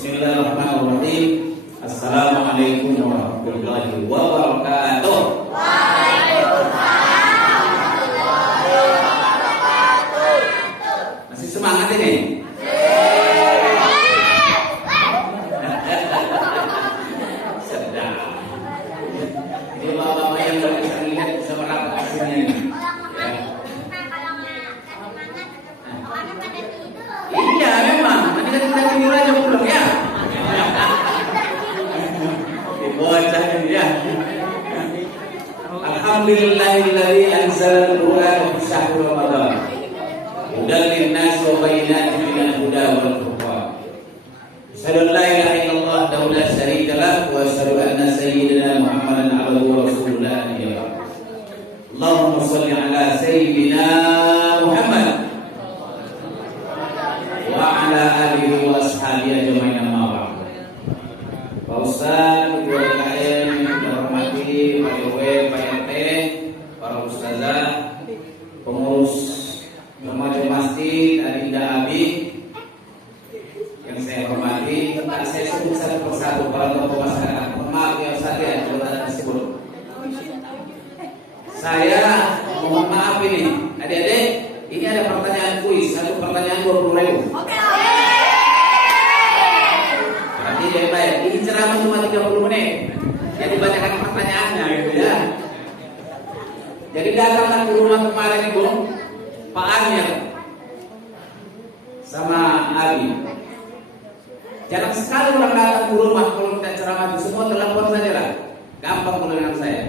Bismillahirrahmanirrahim. Assalamualaikum warahmatullahi wabarakatuh. Masih semangat ini? Sedap. Ini bapak-bapak yang bisa lihat bisa merapat hasilnya ini. Iya memang, nanti kan kita tidur aja pulang ya. Bocah ini ya. Alhamdulillahilladzi anzala al-Qur'ana fi syahri Ramadan. Hudan lin-nasi wa bayyinatin minal huda wal furqan. Asyhadu an la ilaha illallah wahdahu la syarika lahu wa asyhadu anna sayyidina Muhammadan abduhu wa rasuluhu la nabiyya ba'dahu. Allahumma shalli ala sayyidina Muhammad wa ala alihi wa ashabihi ajma'in amma ba'd. Pak Ustaz, Ketua DKM yang kita hormati, Pak RW, Pak RT, para ustazah, pengurus remaja masjid, Adinda Abi yang saya hormati, tak saya sebut satu persatu para tokoh masyarakat. Maaf ya Ustaz ya, kalau tak disebut. Saya mohon maaf ini, adik-adik, ini ada pertanyaan kuis, satu pertanyaan 20.000. Oke. Berarti baik. Ini ceramah cuma 30 menit. Jadi bacakan pertanyaannya gitu ya. Jadi datanglah ke rumah kemarin Ibu, Pak Amir sama Abi. Jarang sekali orang datang ke rumah kalau kita ceramah itu semua telepon saja lah. Gampang kalau dengan saya.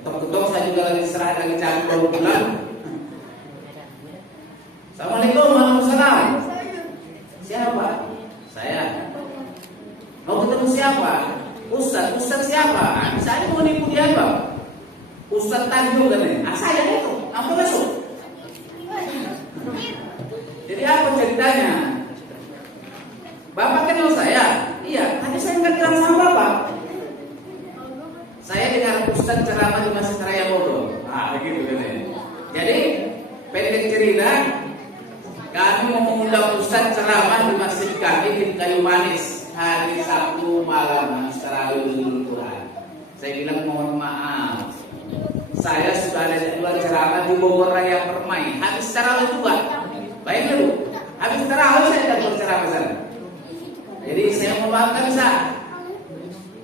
Ketok-ketok saya juga lagi istirahat lagi capek baru pulang. Assalamualaikum warahmatullahi wabarakatuh. Siapa? Saya. Mau ketemu siapa? Ustaz. Ustaz siapa? Saya mau nipu dia Bang. Ustaz Tanjung katanya. Saya itu. Apa masuk? Jadi apa ceritanya? Bapak kenal saya? Iya. Tapi saya nggak kenal sama Bapak. Saya dengar Ustaz ceramah di Masjid Raya Bogor. Begitu katanya. Jadi pendek cerita. Kami mau mengundang Ustaz ceramah di masjid kami di Kayu Manis hari Sabtu malam tarawih Quran. Saya bilang mohon maaf, saya sudah ada 2 ceramah di Bogor Raya Permai. Habis tarawih juga, baik dulu. Habis tarawih saya tidak berceramah sana. Jadi saya memaafkan Ustaz.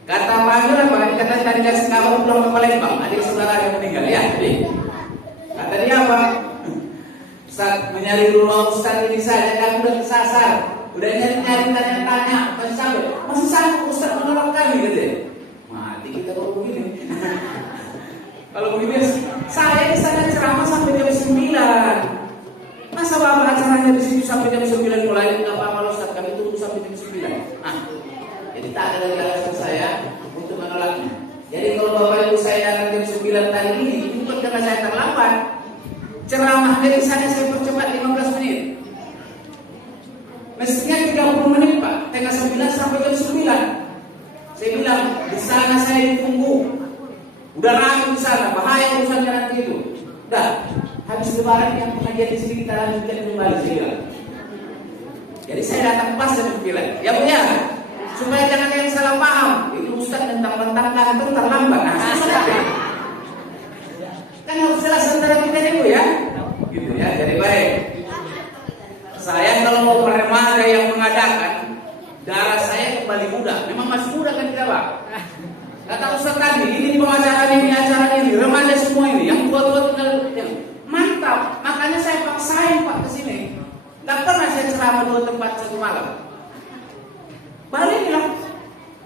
Kata Panggil apa? Kata tadi kasih kabar pulang ke Palembang. Adik saudara yang meninggal ya. Jadi kata dia apa? Ustaz mencari rumah Ustaz ini saja kan udah kesasar, udah nyari-nyari tanya-tanya, masih sanggup Ustaz menolak kami gitu. Mati kita kalau begini. Kalau begini, saya di sana ceramah sampai jam 9. Masa Bapak acaranya di sini sampai jam 9 mulai nggak apa-apa Ustaz, kami tunggu sampai jam 9. Jadi tak ada lagi alasan saya untuk menolaknya. Jadi kalau Bapak Ibu saya datang jam 9 tadi ini, bukan karena saya terlambat. Ceramah dari sana saya percepat 15 menit. Mestinya 30 menit Pak, tengah 9 sampai jam 9. Saya bilang di sana saya ditunggu. Udah ramai di sana, bahaya urusannya nanti itu. Udah, habis lebaran yang pengajian di sini kita lanjutkan kembali saya bilang. Jadi saya datang pas jam 9. Ya Bu ya, supaya jangan yang salah paham. Itu Ustaz tentang kantor terlambat. Kan harus jelas antara kita ini Bu ya. Gitu ya, jadi baik. Saya kalau mau remaja yang mengadakan, darah saya kembali muda. Memang masih muda kan kita Pak. Kata Ustaz tadi, ini pengajaran ini, acara ini, remaja semua ini, yang tua-tua tinggal mantap. Makanya saya paksain Pak ke sini. Gak pernah saya ceramah 2 tempat 1 malam. Baliklah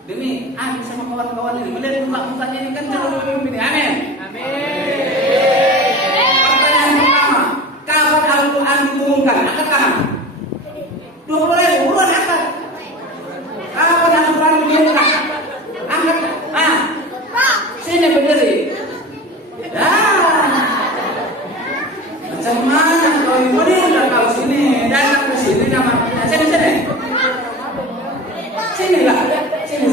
demi sama kawan-kawan ini. Melihat muka-mukanya ini kan calon pemimpin. Amin. Pertanyaan pertama, kapan Al-Quran diturunkan? Angkat tangan. 20.000, buruan angkat. Kapan Al-Quran diturunkan? Angkat. Sini berdiri. Macam mana kalau ibu ini kalau sini datang ke sini nama sini. Sini lah. Sini.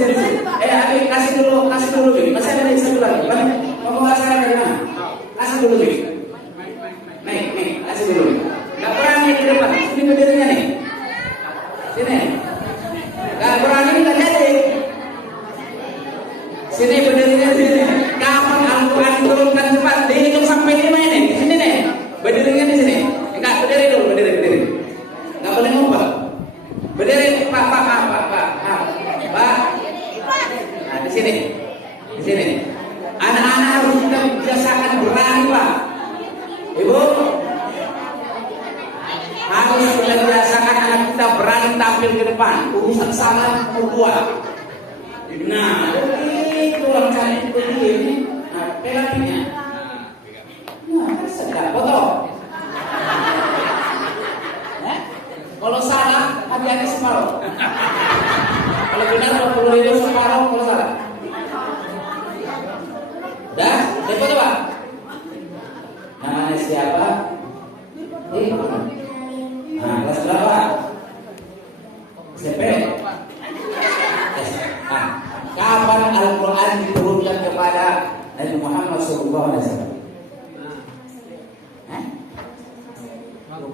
Adik kasih dulu Bi. Masih ada di sebelah. Mau acara dari mana? Kasih dulu Bi. Nih, kasih dulu. Enggak berani di depan. Sini tampil ke depan, urusan salah kedua. Nah, itu orang cantik begini. Nah, pelapinya. Nah, kan sedap foto. Kalau salah, hadiahnya separuh. Kalau benar 20.000 separuh, kalau salah. Dah, foto Pak. Namanya siapa? Nah, kelas berapa? SMP. Kapan Al-Quran diturunkan kepada Nabi Muhammad SAW?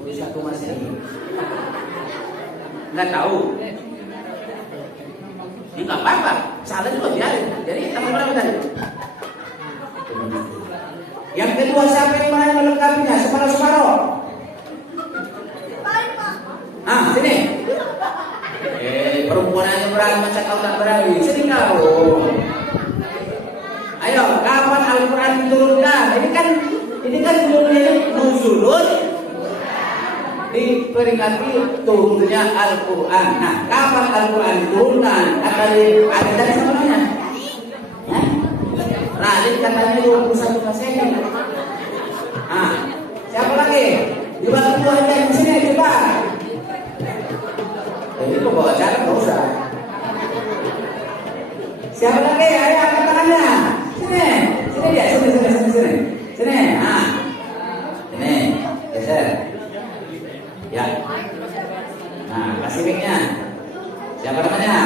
21 masih nggak tahu. Ini nggak apa-apa, salah juga biarin. Jadi tambah berapa tadi? Yang kedua siapa yang mau melengkapinya? Separuh-separuh. Sini. Perempuan aja berani, masa kau tak berani? Sini kau. Ayo, kapan Al-Quran diturunkan? Ini kan belum nuzulun. Diperingati turunnya Al-Quran. Nah, kapan Al-Quran diturunkan? Ada dari semuanya. Radit katanya 21 Masehi. Siapa lagi? Di bawah dua di sini coba. Jadi kok bawa acara nggak usah. Siapa lagi? Ayo angkat tangannya. Sini dia. Sini. Sini. Geser. Ya. Nah, kasih mic-nya. Siapa namanya?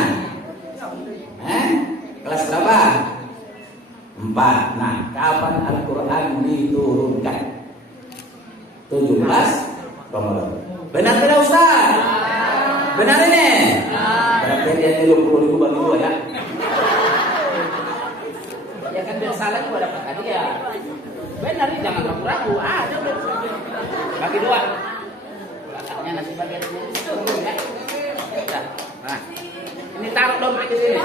Kelas berapa? 4. Nah, kapan Al-Quran diturunkan? 17 Ramadan. Benar tidak Ustaz? Benar ini? Berarti dia 20.000 bagi 2 ya? Ya kan biar salah juga dapat hadiah. Benar ini, jangan ragu-ragu. Ada bagi 2. Belakangnya nasi bagian ini ya. Nah, ini taruh dompet di sini.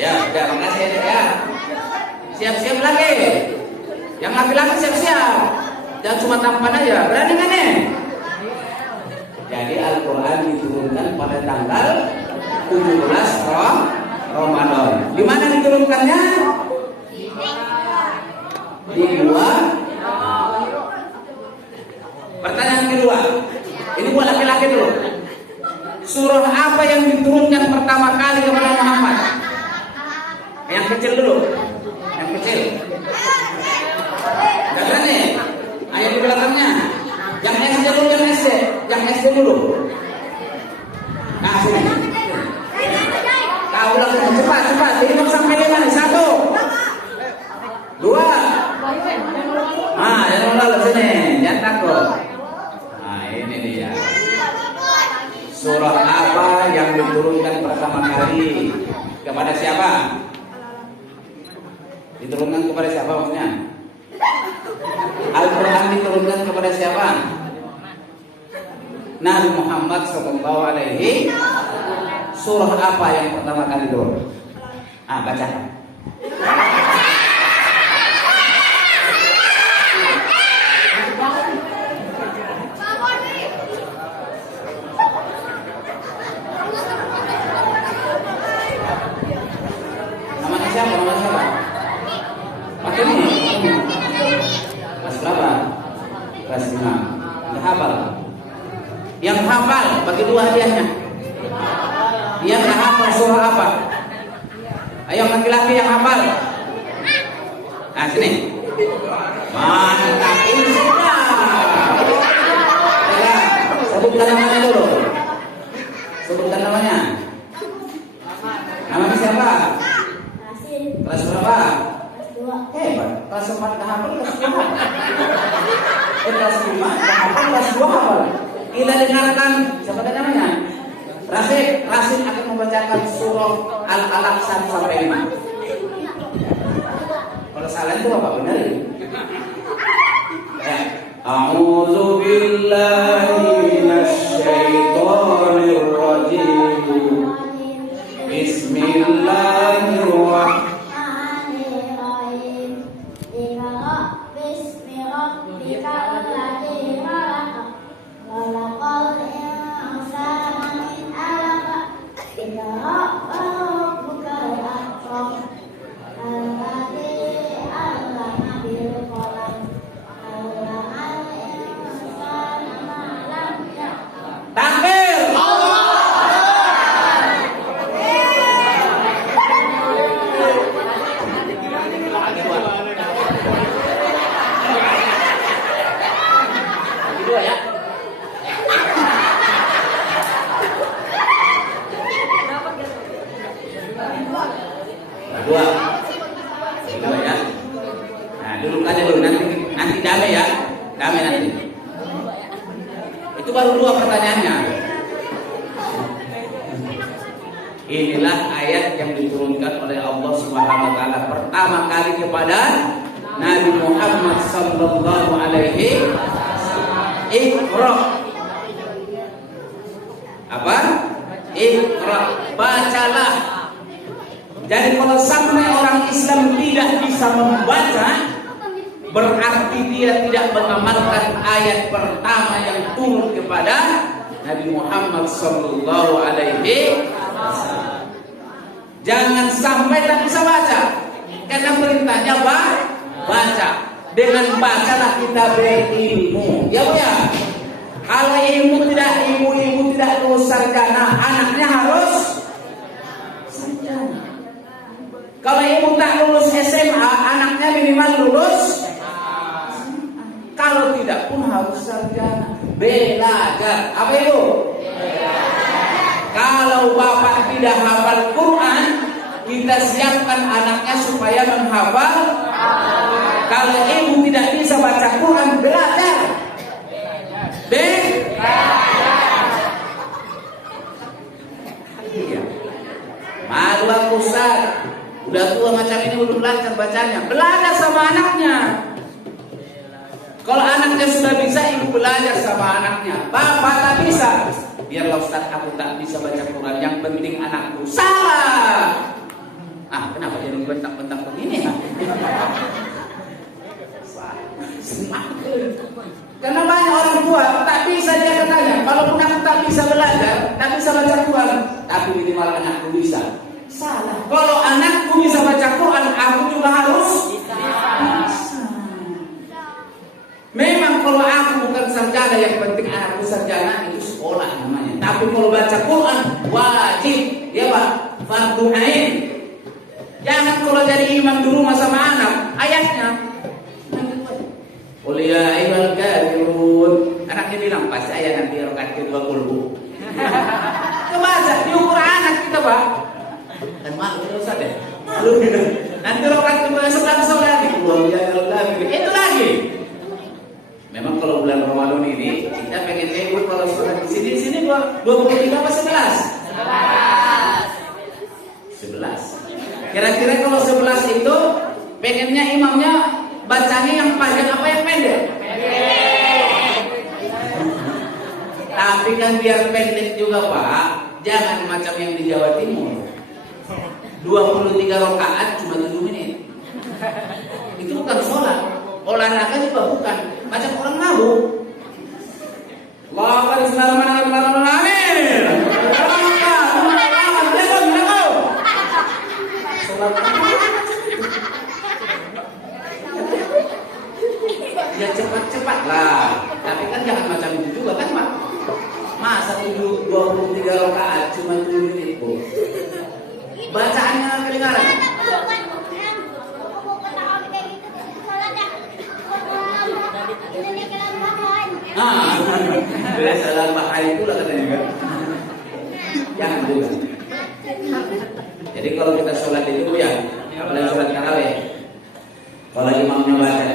Ya, makasih ya. Siap-siap lagi. Yang laki-laki siap-siap. Jangan cuma tampan aja. Berani kan nih? Jadi Al-Quran diturunkan pada tanggal 17 Ramadan. Di mana diturunkannya? Di gua. Pertanyaan kedua. Ini buat laki-laki dulu. Surah apa yang diturunkan pertama kali kepada Muhammad? Yang kecil dulu. Yang kecil. Gak berani. Ayat di belakangnya. Yang SD dulu, Yang SD dulu. Nah, sini. Tahu langsung. Cepat. Hitung sampai 5. 1. 2. Jangan lalu sini. Jangan takut. Nah, ini dia. Surah apa yang diturunkan pertama kali kepada siapa? Diturunkan kepada siapa maksudnya? Al-Quran diturunkan kepada siapa? Nabi Muhammad SAW. Surah apa yang pertama kali turun? Bacakan. Namanya siapa? Pakai ini. Kelas berapa? Kelas 5. Udah hafal? Yang hafal bagi 2 hadiahnya. Yang hafal surah apa? Ayo laki-laki yang hafal. Nah, sini. Mantap, ini sudah. Ya, sebutkan namanya dulu. Sebutkan namanya. Namanya siapa? Kelas berapa? Hebat, kelas 4 dah hafal, kelas 5. Kelas 5 dah hafal, kelas 2 hafal. Kita dengarkan, siapa namanya? Rasid akan membacakan surah Al-Alaq 1 sampai 5. Kalau salah itu apa? Benar ya? A'udzu billahi minasy syaithanir rajim. Bismillahirrahmanirrahim. Berdua. Berdua ya. Nah, duduk aja dulu, nanti damai ya. Damai nanti. Itu baru 2 pertanyaannya. Inilah ayat yang diturunkan oleh Allah Subhanahu wa taala pertama kali kepada Nabi Muhammad sallallahu alaihi wasallam. Iqra. Apa? Iqra, bacalah. Jadi kalau sampai orang Islam tidak bisa membaca, berarti dia tidak mengamalkan ayat pertama yang turun kepada Nabi Muhammad sallallahu alaihi wasallam. Jangan sampai tak bisa baca, karena perintahnya baca. Dengan bacalah kita berilmu. Ya Bu ya. Kalau ibu tidak lulus sarjana, anaknya harus sarjana. Kalau ibu tak lulus SMA, anaknya minimal lulus. Kalau tidak pun harus sarjana. Belajar. Apa itu? Kalau bapak tidak hafal Quran, kita siapkan anaknya supaya menghafal. Kalau ibu tidak bisa baca Quran, belajar. Iya. Malu aku Ustaz. Udah tua macam ini belum belajar bacanya. Belajar sama anaknya. Kalau anaknya sudah bisa, ibu belajar sama anaknya. Bapak tak bisa. Biarlah Ustaz, aku tak bisa baca Quran. Yang penting anakku. Salah. Kenapa jadi bentak-bentak begini ya? Karena banyak orang tua tak bisa dia katanya. Kalau aku tak bisa belajar, tak bisa baca Quran, tapi minimal anakku bisa. Salah. Kalau anakku bisa baca Quran, aku juga harus bisa. Memang kalau aku bukan sarjana, yang penting anakku sarjana, itu sekolah namanya. Tapi kalau baca Quran wajib, ya Pak, fardu ain. Jangan kalau jadi imam di rumah sama anak, ayatnya qul ya ayyuhal kafirun. Anaknya bilang pasti ayat nanti rakaat kedua kulhu. Kebaca diukur anak kita Pak. Dan malu kita Ustaz deh. Nanti rakaat kedua sebelah lagi. Qul ya ayyuhal kafirun. Itu lagi. Memang kalau bulan Ramadan ini kita pengen ikut kalau sholat di sini 23 apa 11? 11. Kira-kira kalau 11 itu pengennya imamnya bacanya yang panjang apa yang pendek? Tapi kan biar pendek juga Pak, jangan macam yang di Jawa Timur. 23 rakaat cuma 7 menit. Itu bukan sholat. Olahraga juga bukan. Macam orang mabuk. Allahu Akbar, bismillahirrahmanirrahim. Ya cepat-cepat lah. Tapi kan jangan macam itu juga kan Pak. Masa 23 rakaat cuma 7 menit Bu. Bacaannya kedengaran. Salah bahaya pula katanya kan. Jangan juga. Jadi kalau kita sholat itu ya, apalagi sholat tarawih, kalau imamnya baca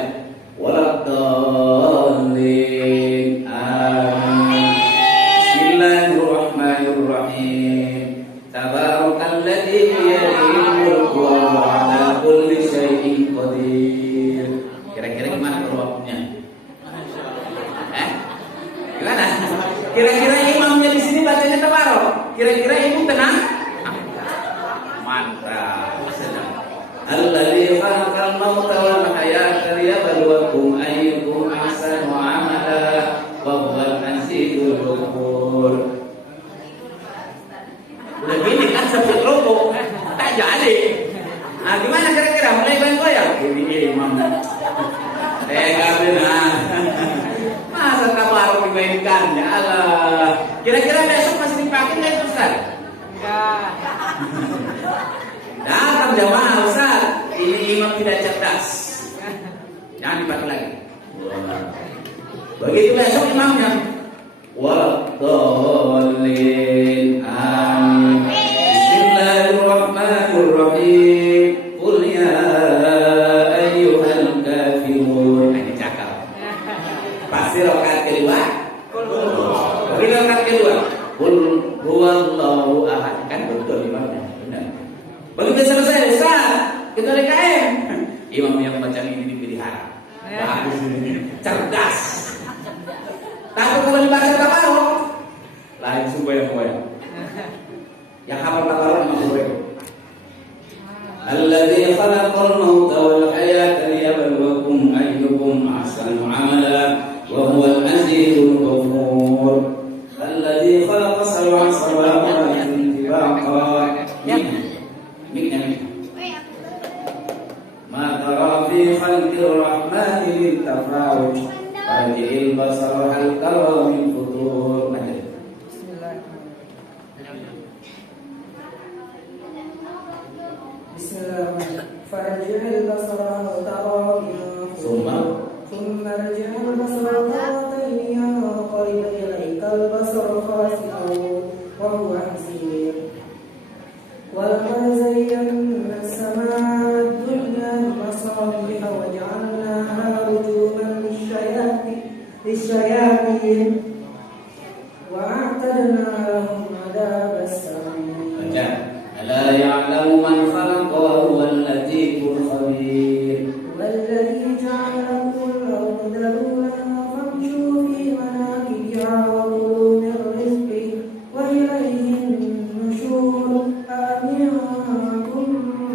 waladhdallin amin, bismillahirrahmanirrahim, tabarakalladzi biyadihi mulku wa huwa ala kulli syai'in qadir. Kira-kira gimana kalau waktunya? Gimana? Kira-kira imamnya di sini bacanya tabarok. Kira-kira ibu tenang? Mantap. Alladzi khalaqal mauta wal hayata liyabluwakum ayyukum ahsanu amala wa huwal azizul ghafur. Udah gini kan sebut rokok tak jadi. Gimana kira-kira mulai goyang? Ini imam. Benar. Masa tabarok dimainkan ya Allah. Kira-kira besok masih dipakai nggak itu Ustaz? Enggak. Datang jamaah Ustaz, ini imam tidak cerdas. Jangan dipakai lagi. Begitu besok imamnya. Waladhdallin amin. Bismillahirrahmanirrahim. qul ya ayyuhal kafirun. Ini cakap. Pasti rakaat kedua. Begitu rakaat kedua. Qul huwallahu ahad. Kan betul imamnya. Benar. Begitu selesai, Ustaz, kita DKM. Imam yang macam ini dipelihara. Bagus ini. Cerdas. Tapi kalau dibaca tabarok, lain semboyan-semboyan. Yang hafal tabarok memang boleh. Alladzi khalaqal mauta wal hayata liyabluwakum ayyukum ahsanu amala wa huwal azizul ghafur. Alladzi khalaqa sab'a samawati tibaqa. Ma tara fi khalqir rahmani min tafawut. Farji'il basara hal tara min futur. Bismillahirrahmanirrahim. Farji'il basara hal tara min futur. Thumma rji'il basara karratayn yanqalib ilaykal basaru khasi'an wa huwa hasir. Wa laqad zayyana as-samaa'a ad-dunya bimasabiha wa ja'alnaha rujuman lisyayatin wa a'tadna lahum 'adabas sa'ir. Ala ya'lamu man khalaqa wa huwal latiful khabir. Walladzi ja'ala lakum al-ardha famshu fi manakibiha wa kulu min rizqihi wa ilayhi an-nushur. Aminkum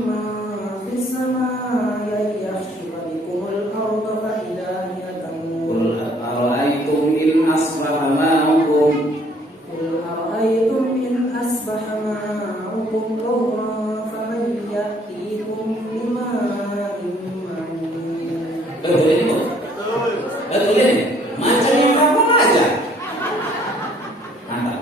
man fis samaa'i an yakhsifa bikum al-ardha fa idha hiya tamur. Qul ara'aytum in asbaha ma'ukum. Qul ara'aytum in asbaha ma'ukum ghawran faman ya'tikum bima'in ma'in. Betul ini. Betul ini. Macam yang apa aja. Mantap.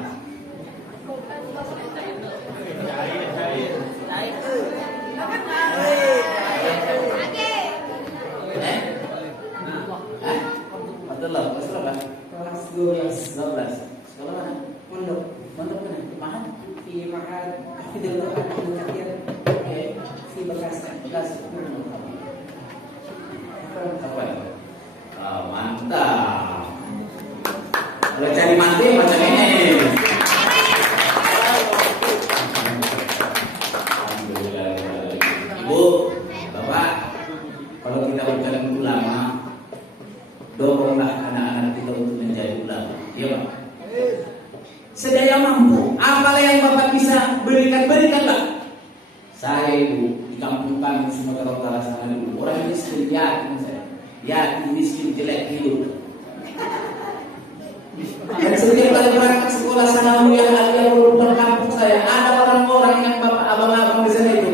Betul lah. Kelas berapa? Kelas 12 12. Sekolah mana? Pondok Mantap mana? Mahal. di Ma'had Hafidhul Quran Ibnu Katsir di Bekasi. Apa ya? Mantap. Kalau cari mati macam ini. Alhamdulillah. Ibu, Bapak, kalau kita bukan ulama, doronglah anak-anak kita untuk menjadi ulama. Iya, Pak. Sedaya mampu, apalah yang Bapak bisa berikanlah. Saya ibu di kampung kami Sumatera Utara sana dulu orang miskin yatim saya, yatim miskin jelek hidup. Dan setiap kali berangkat sekolah sana yang ada berulang kampung saya ada orang-orang yang Bapak abang-abang di sana itu,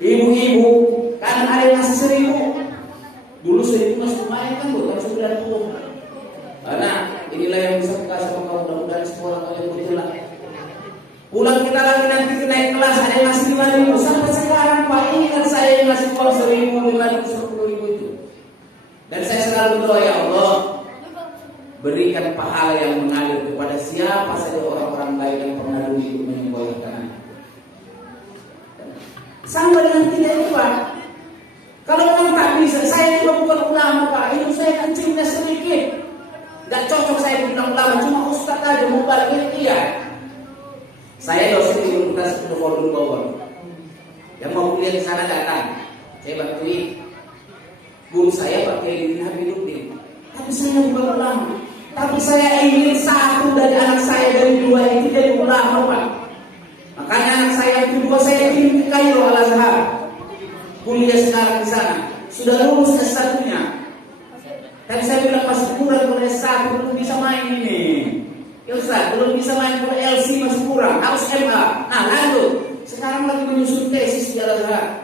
ibu-ibu, kan ada yang ngasih 1.000. Dulu 1.000 masih lumayan kan bu, kan 90. Karena inilah yang bisa kita sama kau mudah-mudahan sekolah kalian berjalan. Pulang kita lagi nanti ke naik kelas ada yang masih 5.000 sampai sekarang Pak ingat saya yang masih uang 1.000, 5.000, 10.000 itu. Dan saya selalu berdoa ya Allah berikan pahala yang mengalir kepada siapa saja orang-orang baik yang pernah dulu ikut menyembuhkan. Sama dengan tidak itu Pak. Kalau memang tak bisa, saya juga bukan ulama Pak. Hidup saya kencingnya sedikit. Gak cocok saya bilang ulama, cuma ustaz aja mau balik iya. Saya dosen di Universitas Pendopo Bogor. Yang mau kuliah di sana datang, saya bantuin. Guru saya pakai Kiai Habibuddin. Tapi saya bukan ulama. Tapi saya ingin satu dari anak saya dari dua itu jadi ulama Pak. Makanya anak saya yang kedua saya kirim ke Kairo Al Azhar. Kuliah sekarang di sana. Sudah lulus S1-nya. Tadi saya bilang masih kurang kalau S1 belum bisa main ini. Ya Ustaz, belum bisa main kalau LC masih kurang, harus MA. Nah lanjut, sekarang lagi menyusun tesis di Al Azhar.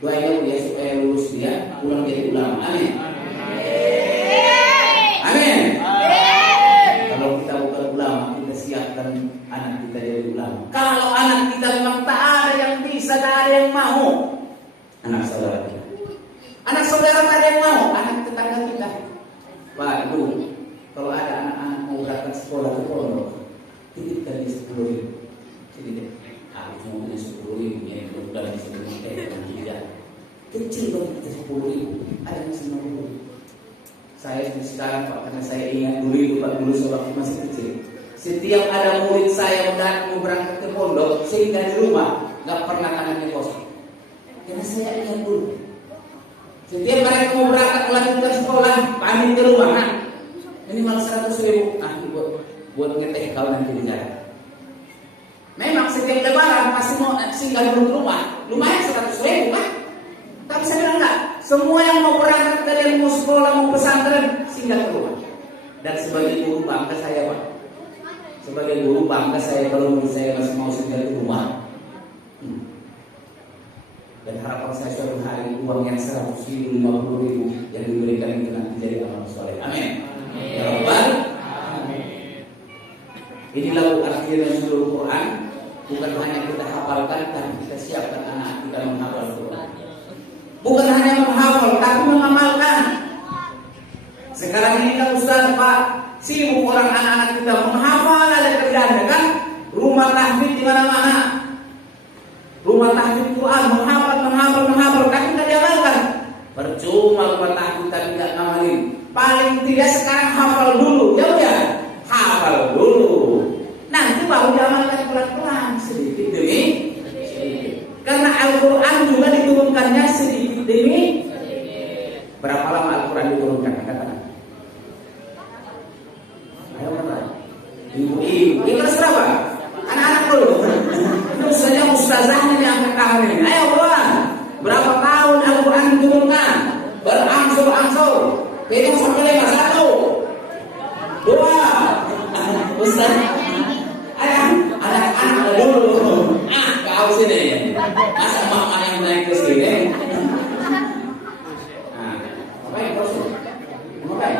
Doain dia supaya lulus dia, pulang jadi ulama. Amin. Amin. Kalau kita bukan ulama, kita siapkan anak kita jadi ulama. Kalau anak kita memang tak ada yang bisa, tak ada yang mau. Anak saudara kita, anak saudara tak ada yang mau, anak tetangga kita. Pak, Bu, kalau ada anak-anak mau berangkat sekolah ke pondok, titipkan di 10.000. Jadi aku mau punya 10.000 ya. bulan tidak kecil banget kita 10.000, ada yang 50.000. Saya sekarang Pak, karena saya ingat dulu itu Pak, dulu waktu masih kecil. Setiap ada murid saya mau berangkat ke pondok, sehingga di rumah nggak pernah tangannya kosong. Karena saya ingat dulu. Setiap mereka mau berangkat melanjutkan sekolah, pamit ke rumah. Nah, ini malah 100.000. Nah, buat ngeteh kau nanti di jalan. Memang setiap lebaran pasti mau singgah dulu ke rumah, lumayan 100.000 kan? Tapi saya bilang enggak. Semua yang mau berangkat dari mau sekolah, mau pesantren, singgah ke rumah. Dan sebagai guru bangga saya Pak. Sebagai guru bangga saya kalau saya masih mau singgah ke rumah. Dan harapan saya suatu hari uang yang 100.000, 50.000 yang diberikan itu nanti jadi amal soleh. Amin. Ya Rabbal. Inilah artinya seluruh Quran. Bukan hanya kita hafalkan, tapi kita siapkan anak kita menghafal Quran. Bukan hanya menghafal, tapi mengamalkan. Sekarang ini kan Ustaz Pak, sibuk orang anak-anak kita menghafal ada kerjaan kan? Rumah tahfidz di mana-mana. Rumah tahfidz Quran menghafal, tapi tidak diamalkan. Percuma rumah tahfidz tapi tidak ngamalin. Paling tidak sekarang hafal dulu, ya. Hafal dulu. Nanti baru diamalkan pelan-pelan sedikit demi sedikit. Karena Al-Quran juga diturunkannya sedikit demi sedikit. Berapa lama Al-Quran diturunkan? Katakan. Ayo berapa? Ibu-ibu. Ikhlas berapa? Anak-anak dulu. Terus saja ustazahnya yang angkat tangan ini. Ayo berapa tahun Al-Quran diturunkan? Berangsur-angsur. Hitung sampai 1, 2. Ustaz. Anak-anak dulu. Kau sini. Masa mama yang naik ke sini? Ngapain kau sini? Ngapain?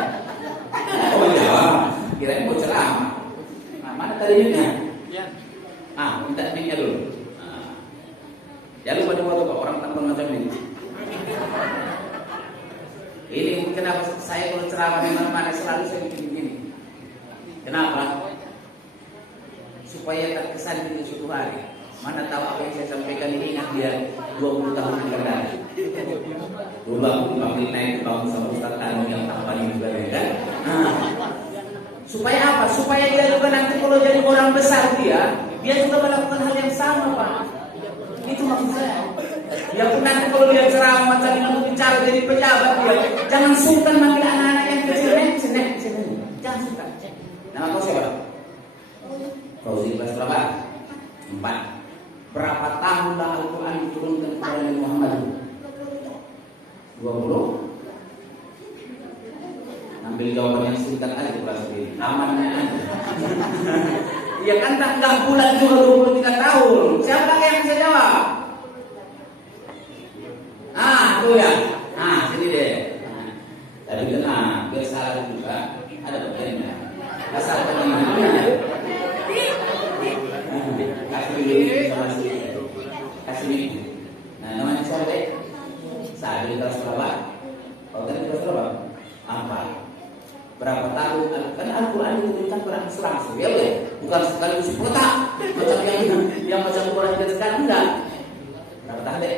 Oh jawab. Kirain mau ceramah. Mana tadi mic-nya? Minta mic-nya dulu. Jangan lupa dipoto Pak, orang tampil macam ini. Ini kenapa saya kalau ceramah di mana-mana selalu saya bikin begini. Kenapa? Supaya terkesan di suatu hari. Mana tahu apa yang saya sampaikan ini ingat dia 20 tahun ke depan. Dulu aku dipanggil naik bangun sama Ustaz Tanu yang paling juga kan. Supaya apa? Supaya dia juga nanti kalau jadi orang besar dia juga melakukan hal yang sama Pak. Itu maksud saya. Dia pun nanti kalau dia ceramah macam ini untuk bicara jadi pejabat dia jangan sungkan manggil anak-anak yang kecil sini. Jangan sungkan. Nama kau siapa? Fauzi kelas berapa? 4. Berapa tahun lah Al-Quran diturunkan kepada Nabi Muhammad? 20. Ambil jawaban yang singkat aja kelas ini. Amannya aja. Ya kan tak bulan juga 23 tahun. Siapa lagi yang bisa jawab? Tuh ya. Sini deh. Tadi tenang, biar salah juga. Ada bagiannya. Asalkan ini. Kasih ini. Nah, namanya siapa? Sabi kelas berapa? Kau tadi kelas berapa? 4. Berapa tahun? Kan Al-Quran diturunkan berangsur-angsur, ya boleh? Bukan sekaligus kotak. Macam yang macam Quran kita sekarang enggak. Berapa tahun deh?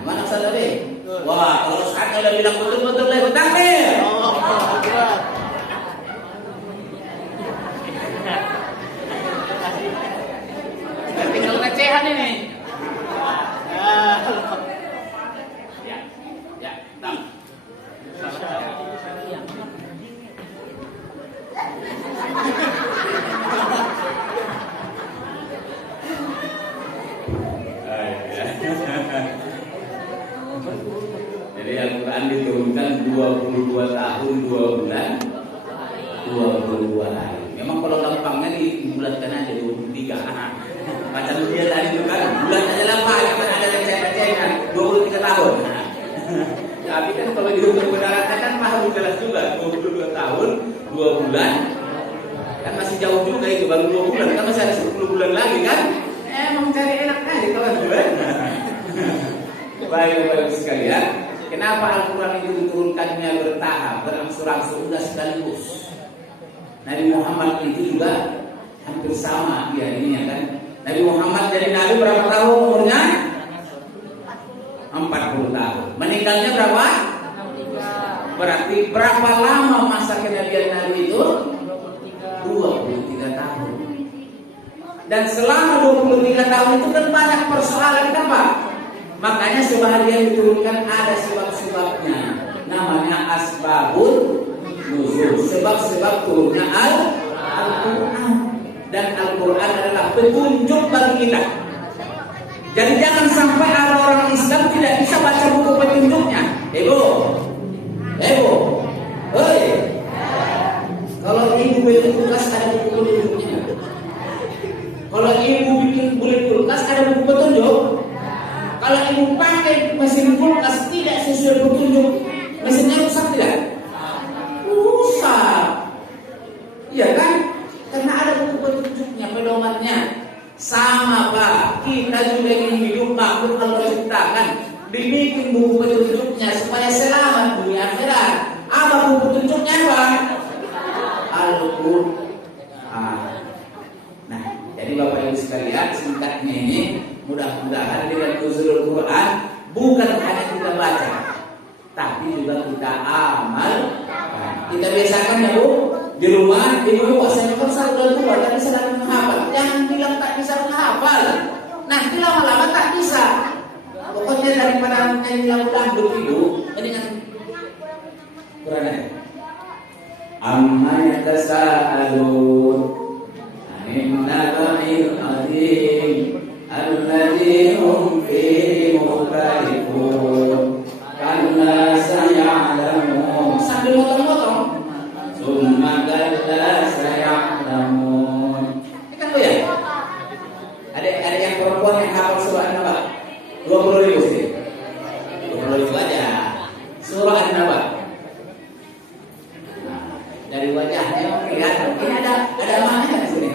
Gimana Ustaz tadi? Wah, kalau Ustaz udah bilang betul-betul lah, takbir. Tinggal recehan ini. Jadi Al-Quran diturunkan 22 tahun 2 bulan 22 hari. Memang kalau gampangnya dibulatkan aja 23. Macam dia tadi itu kan bulan aja lama, kan ada receh-recehnya 23 tahun. Tapi kan kalau dihitung kebenarannya kan mahal jelas juga 22 tahun 2 bulan. Kan masih jauh juga itu, baru 2 bulan, kan masih ada 10 bulan lagi kan. Emang cari enak aja kawan-kawan. Baik-baik sekalian. Kenapa Al-Quran itu diturunkannya bertahap, berangsur-angsur, sudah sekaligus? Nabi Muhammad itu juga hampir sama dia ini ya kan. Nabi Muhammad jadi nabi berapa tahun umurnya? 40 tahun. Meninggalnya berapa? Berarti berapa lama masa kenabian Nabi itu? 23 tahun. Dan selama 23 tahun itu kan banyak persoalan kan Pak? Makanya sebahagian diturunkan ada sebab-sebabnya. Namanya asbabun nuzul. Sebab-sebab turunnya Al-Quran. Dan Al-Quran adalah petunjuk bagi kita. Jadi jangan sampai ada orang Islam tidak bisa baca buku petunjuknya. Ibu, hei, kalau ibu bikin kulkas ada buku petunjuknya. Kalau ibu bikin kulit kulkas ada buku petunjuk. Kalau ibu pakai mesin kulkas tidak sesuai petunjuk, mesinnya rusak tidak? Rusak. Iya kan? Karena ada buku petunjuknya, pedomannya. Sama Pak, kita juga ingin hidup makhluk Allah ciptakan, dibikin buku petunjuknya supaya selamat dunia akhirat. Apa buku petunjuknya Pak? Al-Quran. Nah, jadi Bapak Ibu sekalian, singkatnya ini mudah-mudahan dengan nuzulul Quran bukan hanya kita baca, tapi juga kita amal. Kita biasakan ya Bu, di rumah ibu saya kan selalu tua tapi sedang menghafal. Jangan bilang tak bisa menghafal. Nanti lama-lama tak bisa. Pokoknya daripada nyanyi lagu dangdut ibu, ini kan Quran aja. Amma yatasaalun anin naba'il azim alladzi hum fihi mukhtalifun kalla saya'lamun. Sambil motong-motong. Summa kalla saya'lamun. Ini kan Bu ya? Ada yang perempuan yang hafal surah An-Naba? 20.000 sih. 20.000 aja. Surah An-Naba. Nah, dari wajahnya kelihatan. Ini ada amanahnya di sini.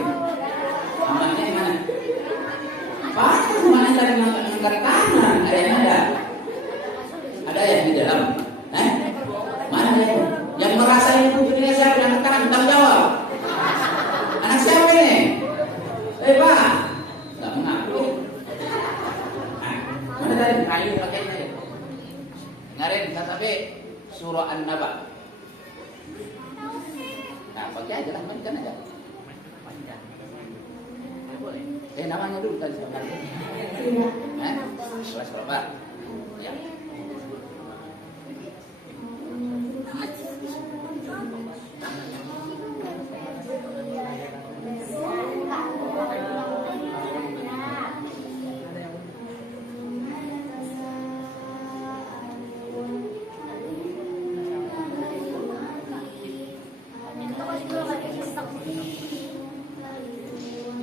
Amanahnya di mana? Pasti amanah tadi angkat kanan. Ada yang ada? Ada yang di dalam? Mana ya? Yang merasa ibu dirinya siapa yang angkat kanan? Tanggung jawab. Anak siapa ini? Pak, nggak mengaku. Nah, mana tadi? Kayu pakainya. Ngarin tapi surah An-Naba. Nah, pakai aja lah, mainkan aja. Boleh. Namanya dulu tadi siapa? Kelas berapa? Ya.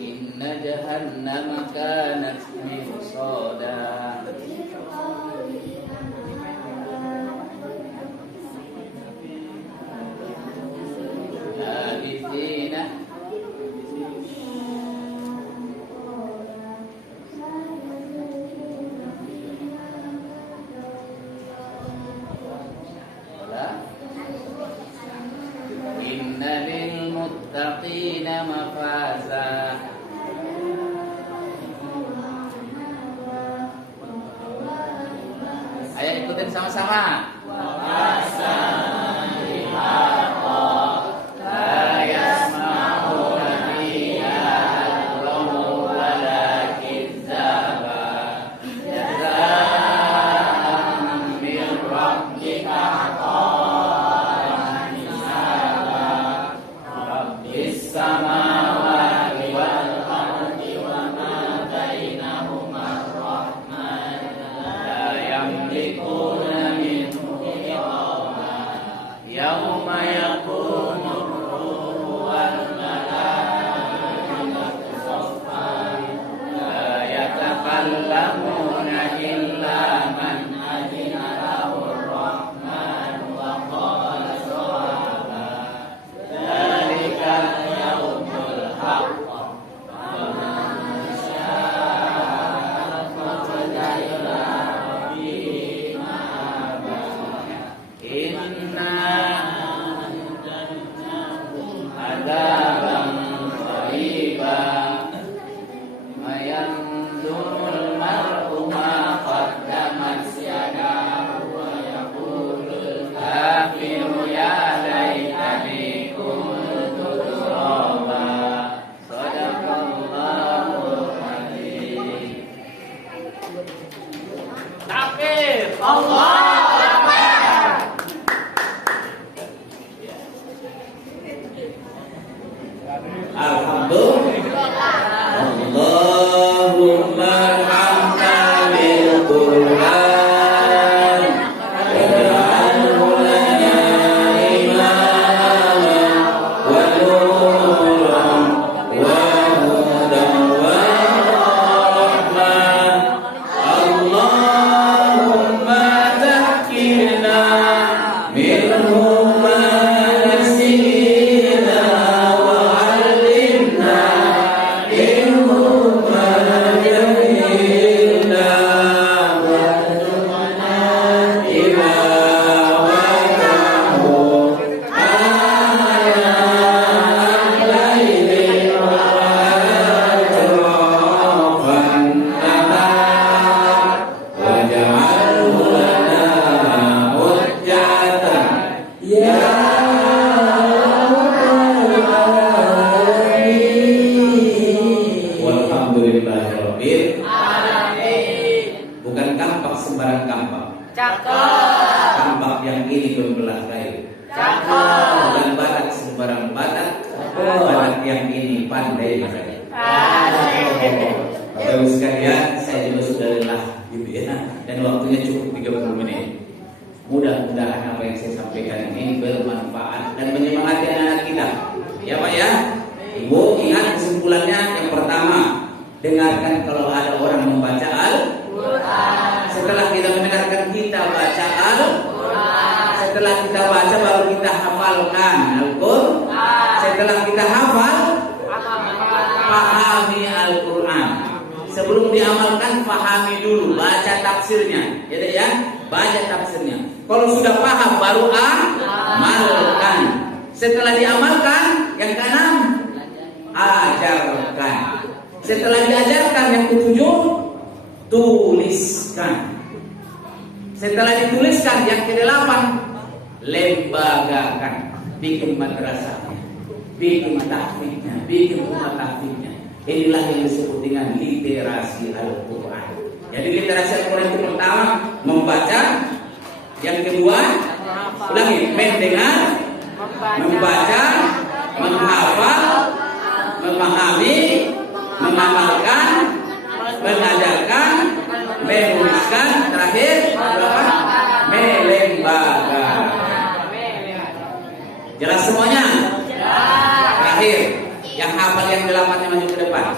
Inna jahannama kanat mirsada. Labithina Inna lil muttaqina mafaza. Ayo ikutin sama-sama. يملكون منه Alhamdulillahirabbil alamin. Bukan kampak sembarang kampak. Cakep. Kampak yang ini membelah kayu. Cakep. Bukan batak sembarang batak. Batak yang ini pandai berani. Bapak Ibu sekalian, saya juga sudah lelah gitu ya. Dan waktunya cukup 30 menit. Mudah-mudahan apa yang saya sampaikan ini bermanfaat dan menyemangati anak-anak kita. Ya Pak ya. Ibu ingat kesimpulannya yang pertama, dengarkan kalau ada orang membaca Al-Quran. Setelah kita mendengarkan, kita baca Al-Quran. Setelah kita baca, baru kita hafalkan Al-Quran. Setelah kita hafal, pahami Al-Quran. Sebelum diamalkan, pahami dulu, baca tafsirnya, ya, baca tafsirnya. Kalau sudah paham, baru amalkan. Setelah diamalkan, yang keenam, ajarkan. Setelah diajarkan, yang ketujuh, tuliskan. Setelah dituliskan, yang kedelapan, lembagakan. Bikin madrasahnya, bikin tahfidnya, bikin rumah tahfidnya. Inilah yang disebut dengan literasi Al-Quran. Jadi literasi Al-Quran itu pertama membaca, yang kedua ulangi, mendengar, membaca, menghafal, memahami, mengamalkan, mengajarkan, menuliskan, terakhir melembagakan. Jelas semuanya? Terakhir, yang hafal yang 8-nya maju ke depan.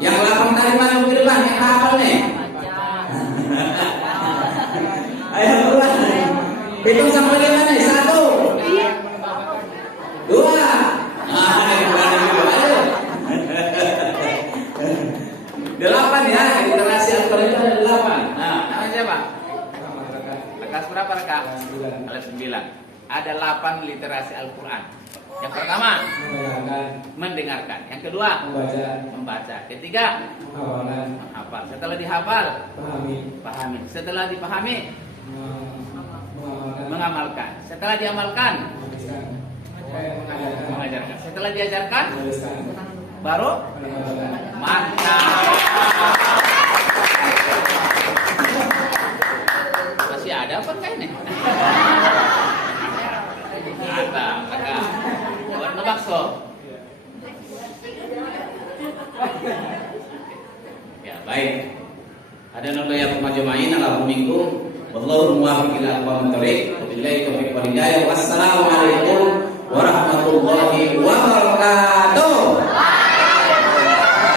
Yang 8 tadi maju ke depan, yang hafal nih. Ayo ulang. Hitung sampai 5 nih. 1, 2. Ayo. 8 ya, literasi Al-Quran itu ada 8. Nah, namanya siapa? Kelas berapa Raka? Kelas 9. Ada 8 literasi Al-Quran. Yang pertama, mendengarkan. Yang kedua, membaca. Ketiga, menghafal. Setelah dihafal, pahami. Setelah dipahami, mengamalkan. Setelah diamalkan, mengajarkan. Setelah diajarkan, baru mantap. Masih ada apa kayaknya? Ada. Warna bakso. Ya baik. Ada nota yang pemajamain ala minggu. Wallahu muwaffiq ila aqwamit thoriq. Wabillahi taufiq wal hidayah. Wassalamualaikum warahmatullahi wabarakatuh.